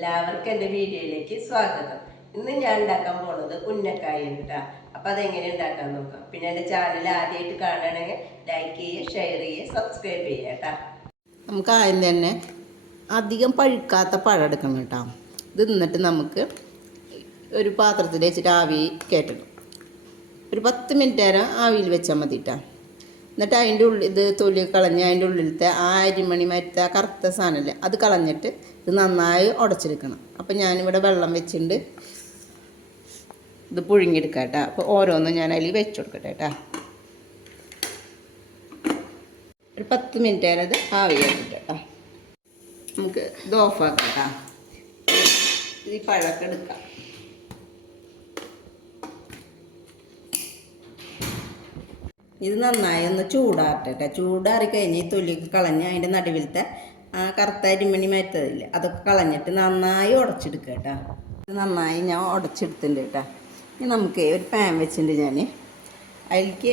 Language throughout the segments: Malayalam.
എല്ലാവർക്കും എൻ്റെ വീഡിയോയിലേക്ക് സ്വാഗതം. ഇന്ന് ഞാൻ ഉണ്ടാക്കാൻ പോകുന്നത് ഉന്നക്കായ കേട്ടോ. അപ്പം അതെങ്ങനെ ഉണ്ടാക്കാൻ നോക്കാം. പിന്നെ എൻ്റെ ചാനൽ ആദ്യമായിട്ട് കാണണമെങ്കിൽ ലൈക്ക് ചെയ്യുക, ഷെയർ ചെയ്യുക, സബ്സ്ക്രൈബ് ചെയ്യുക കേട്ടോ. നമുക്ക് ആദ്യം തന്നെ അധികം പഴുക്കാത്ത പഴം എടുക്കണം കേട്ടോ. ഇത് നിന്നിട്ട് നമുക്ക് ഒരു പാത്രത്തിൽ വെച്ചിട്ട് ആവി കയറ്റണം. ഒരു 10 മിനിറ്റ് നേരം ആവിയിൽ വെച്ചാൽ മതി കേട്ടോ. എന്നിട്ട് അതിൻ്റെ ഉള്ളിൽ ഇത് തൊലി കളഞ്ഞ് അതിൻ്റെ ഉള്ളിലത്തെ ആ അരിമണി മരത്തെ ആ കറുത്ത സാധനമല്ലേ അത് കളഞ്ഞിട്ട് ഇത് നന്നായി ഉടച്ചെടുക്കണം. അപ്പം ഞാനിവിടെ വെള്ളം വെച്ചിട്ടുണ്ട്. ഇത് പുഴുങ്ങിയെടുക്കാം കേട്ടോ. അപ്പോൾ ഓരോന്നും ഞാൻ അതിൽ വെച്ച് കൊടുക്കട്ടെ കേട്ടോ. ഒരു 10 മിനിറ്റ് നേരം അത് ആവിയാക്കിട്ട് കേട്ടോ. നമുക്ക് ഇത് ഓഫാക്കാം കേട്ടോ. ഈ പഴമൊക്കെ എടുക്കാം. ഇത് നന്നായി ഒന്ന് ചൂടാറട്ടെ. ചൂടാറി കഴിഞ്ഞ് ഈ തൊലിയൊക്കെ കളഞ്ഞ് അതിൻ്റെ നടുവിലത്തെ ആ കറുത്ത അരിമണി മരത്തതില്ല അതൊക്കെ കളഞ്ഞിട്ട് നന്നായി ഉടച്ചെടുക്കുക കേട്ടോ. ഇത് നന്നായി ഞാൻ ഉടച്ചെടുത്തിട്ടുണ്ട് കേട്ടോ. ഇനി നമുക്ക് ഒരു പാൻ വെച്ചിട്ടുണ്ട് ഞാൻ. അതിലേക്ക്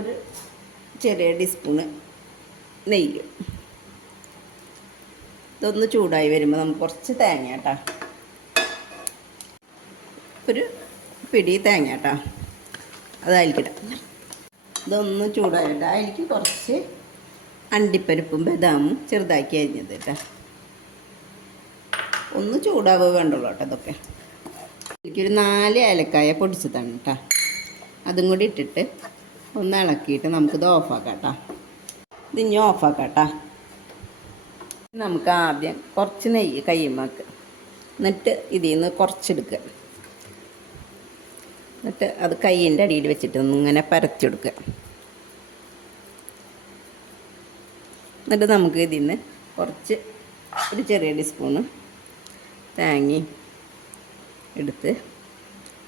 ഒരു ചെറിയ ടീസ്പൂണ് നെയ്യ്. ഇതൊന്ന് ചൂടായി വരുമ്പോൾ നമുക്ക് കുറച്ച് തേങ്ങ കേട്ടോ, ഒരു പിടി തേങ്ങ കേട്ടോ, അതതിലേക്കിടാം. ഇതൊന്ന് ചൂടായിട്ട് അതിലേക്ക് കുറച്ച് അണ്ടിപ്പരിപ്പും ബദാമും ചെറുതാക്കി അരിഞ്ഞത് കേട്ടോ. ഒന്ന് ചൂടാവുക വേണ്ടുള്ളൂ കേട്ടോ. ഇതൊക്കെ എനിക്കൊരു 4 ഏലക്കായ പൊടിച്ചതാണ് കേട്ടോ. അതും കൂടി ഇട്ടിട്ട് ഒന്ന് ഇളക്കിയിട്ട് നമുക്കിത് ഓഫാക്കാം കേട്ടോ. ഇതിഞ്ഞ് ഓഫാക്കാം കേട്ടോ. നമുക്ക് ആദ്യം കുറച്ച് നെയ്യ് കയ്യുമ്മാക്ക്, എന്നിട്ട് ഇതിൽ നിന്ന് കുറച്ചെടുക്കുക. എന്നിട്ട് അത് കയ്യിൻ്റെ അടിയിൽ വെച്ചിട്ട് ഇങ്ങനെ പരത്തി കൊടുക്കുക. എന്നിട്ട് നമുക്ക് ഇതിൽ നിന്ന് കുറച്ച് ഒരു ചെറിയ ടീസ്പൂണ് തേങ്ങ എടുത്ത്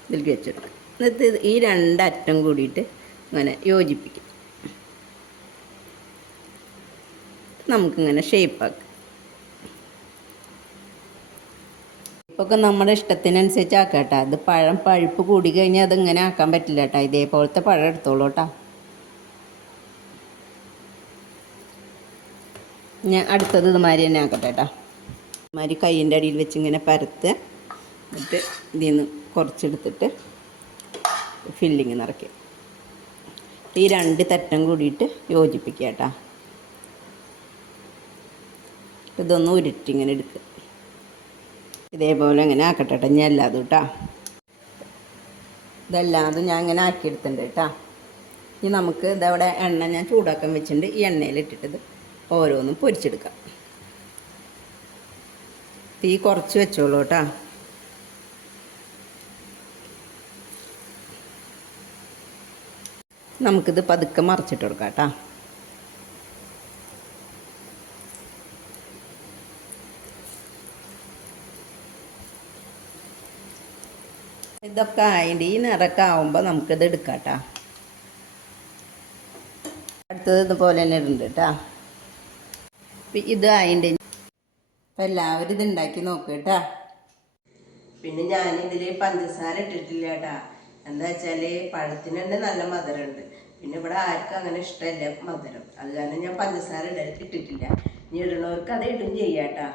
ഇതിലേക്ക് വെച്ചെടുക്കുക. എന്നിട്ട് ഈ 2 അറ്റം കൂടിയിട്ട് ഇങ്ങനെ യോജിപ്പിക്കും. നമുക്കിങ്ങനെ ഷേപ്പാക്കാം. ഇപ്പൊക്കെ നമ്മുടെ ഇഷ്ടത്തിനനുസരിച്ച് ആക്കാം കേട്ടോ. അത് പഴം പഴുപ്പ് കൂടി കഴിഞ്ഞാൽ അതിങ്ങനെ ആക്കാൻ പറ്റില്ല കേട്ടോ. ഇതേപോലത്തെ പഴം എടുത്തോളൂ കേട്ടോ. ഞാൻ അടുത്തത് ഇതുമാതിരി തന്നെ ആക്കട്ടെ കേട്ടോ. ഇതുമാതിരി കയ്യിൻ്റെ അടിയിൽ വെച്ച് ഇങ്ങനെ പരത്തുക. എന്നിട്ട് ഇതിൽ നിന്ന് കുറച്ചെടുത്തിട്ട് ഫില്ലിങ് നിറയ്ക്കുക. ഈ 2 തട്ടം കൂടിയിട്ട് യോജിപ്പിക്കുക കേട്ടോ. ഇതൊന്ന് ഉരുട്ടി ഇങ്ങനെ എടുക്കുക. ഇതേപോലെ ഇങ്ങനെ ആക്കട്ടെ കേട്ടോ. ഞാൻ അല്ലാതും കേട്ടോ. ഇതല്ലാതും ഞാൻ ഇങ്ങനെ ആക്കിയെടുത്തിട്ടുണ്ട് കേട്ടോ. ഇനി നമുക്ക് ഇതവിടെ എണ്ണ ഞാൻ ചൂടാക്കാൻ വെച്ചിട്ടുണ്ട്. ഈ എണ്ണയിലിട്ടിട്ട് ഓരോന്നും പൊരിച്ചെടുക്കാം. തീ കുറച്ച് വെച്ചോളൂ കേട്ടോ. നമുക്കിത് പതുക്കെ മറിച്ചിട്ട് കൊടുക്കാം കേട്ടോ. ഇതൊക്കെ അതിൻ്റെ ഈ നിറക്കെ ആവുമ്പോൾ നമുക്കിത് എടുക്കാം കേട്ടോ. അടുത്തത് ഇതുപോലെ തന്നെ ഇടുന്നുണ്ട് കേട്ടോ. ഇത് അതിൻ്റെ അപ്പം എല്ലാവരും ഇത് ഉണ്ടാക്കി നോക്കുക കേട്ടോ. പിന്നെ ഞാനിതിൽ പഞ്ചസാര ഇട്ടിട്ടില്ല കേട്ടോ. എന്താ വെച്ചാൽ പഴത്തിന് തന്നെ നല്ല മധുരമുണ്ട്. പിന്നെ ഇവിടെ ആർക്കും അങ്ങനെ ഇഷ്ടമല്ല മധുരം. അത് കാരണം ഞാൻ പഞ്ചസാര ഇട്ടിട്ടില്ല. ഇനി ഇടണവർക്ക് അത് ഇടും ചെയ്യാം കേട്ടോ.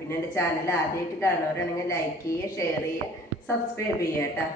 പിന്നെ എൻ്റെ ചാനൽ ആദ്യമായിട്ട് കാണുന്നവരാണെങ്കിൽ ലൈക്ക് ചെയ്യുക, ഷെയർ ചെയ്യുക, സബ്സ്ക്രൈബ് ചെയ്യുക കേട്ടോ.